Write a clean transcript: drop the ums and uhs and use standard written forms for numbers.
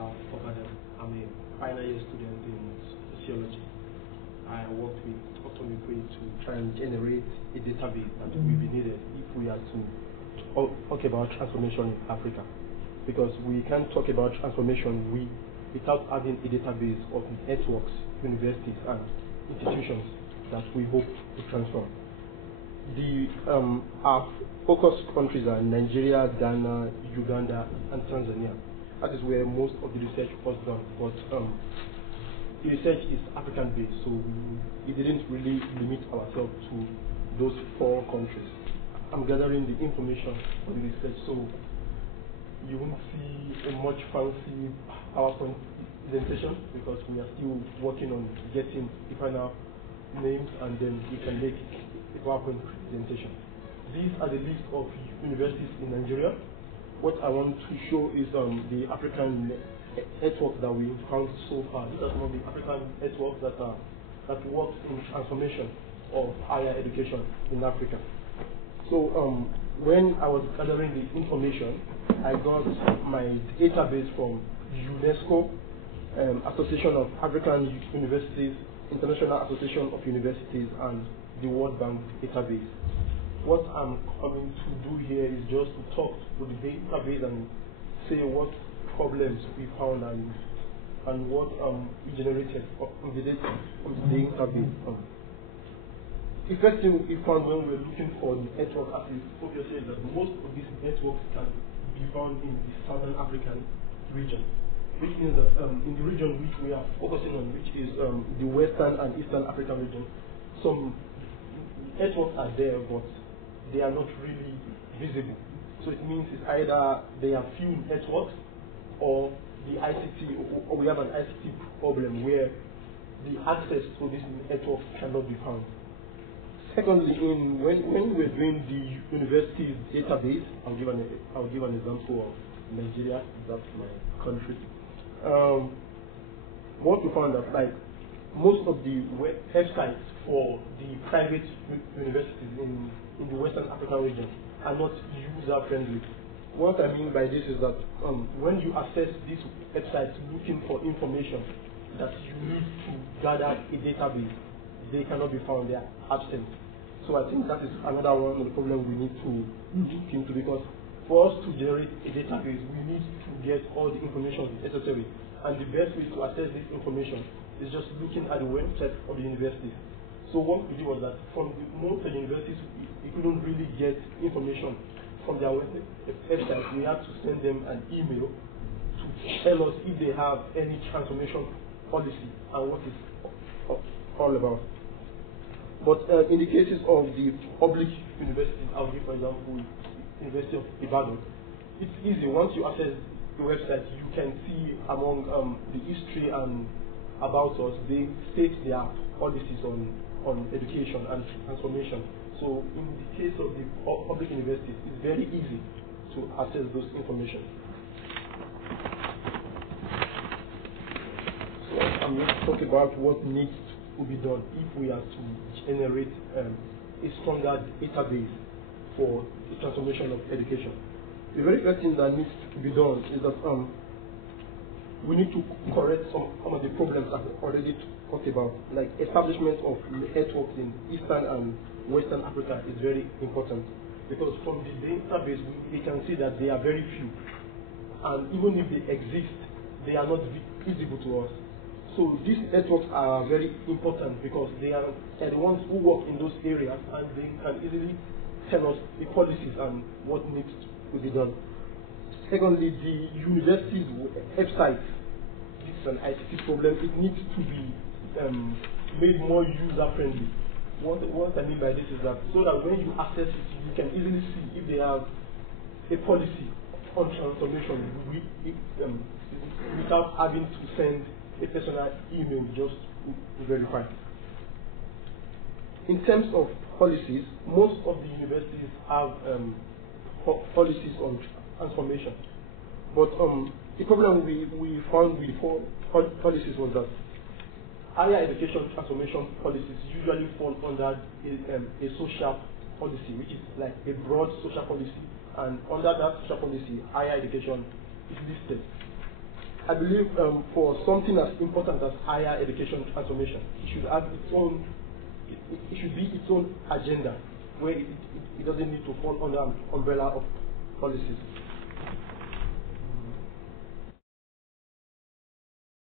Akpata Obadan. I'm a final year student in sociology. I worked with Automique to try and generate a database that will be needed if we are to talk about transformation in Africa. Because we can't talk about transformation without having a database of networks, universities, and institutions that we hope to transform. Our focus countries are Nigeria, Ghana, Uganda, and Tanzania. That is where most of the research was done. But the research is African-based, so we didn't really limit ourselves to those 4 countries. I'm gathering the information for the research, so you won't see a much fancy PowerPoint presentation because we are still working on getting the final names, and then we can make a PowerPoint presentation. These are the list of universities in Nigeria. What I want to show is the African network that we found so far. These are some of the African networks that work in transformation of higher education in Africa. So when I was gathering the information, I got my database from UNESCO, Association of African Universities, International Association of Universities, and the World Bank database. What I'm coming to do here is just to talk to the database and say what problems we found and what we generated from the database. The first thing we found when we were looking for the network assets, obviously, is that most of these networks can be found in the Southern African region, which means that in the region which we are focusing on, which is the Western and Eastern African region, some networks are there, but they are not really visible. So it means it's either there are few networks or the ICT, or we have an ICT problem where the access to this network cannot be found. Secondly, when we're doing the universities database, I'll give an example of Nigeria. That's my country. What we found that like most of the websites for the private universities in the Western African region are not user-friendly. What I mean by this is that when you access these websites looking for information that you need to gather a database, they cannot be found, they are absent. So I think that is another one of the problems we need to look into, because for us to generate a database, we need to get all the information necessary. And the best way to access this information is just looking at the website of the universities. So what we did was that from most of the universities, we couldn't really get information from their website. We had to send them an email to tell us if they have any transformation policy and what it's all about. But in the cases of the public universities, I'll give for example University of Ibadan, it's easy. Once you access the website, you can see among the history and about us, they state their policies on education and transformation. So in the case of the public universities, it's very easy to access those information. So I'm going to talk about what needs to be done if we are to generate a stronger database for the transformation of education. The very first thing that needs to be done is that we need to correct some of the problems that we already talked about, like establishment of networks in Eastern and Western Africa is very important, because from the database we can see that they are very few, and even if they exist, they are not visible to us. So these networks are very important because they are the ones who work in those areas, and they can easily tell us the policies and what needs to be done. Secondly, the university's website, this is an ICT problem, it needs to be made more user-friendly. What I mean by this is that so that when you access it, you can easily see if they have a policy on transformation without having to send a personal email just to verify. In terms of policies, most of the universities have policies on transformation. But the problem we found with policies was that higher education transformation policies usually fall under a social policy, which is like a broad social policy, and under that social policy, higher education is listed. I believe for something as important as higher education transformation, it should have its own, it should be its own agenda, where it doesn't need to fall under an umbrella of policies.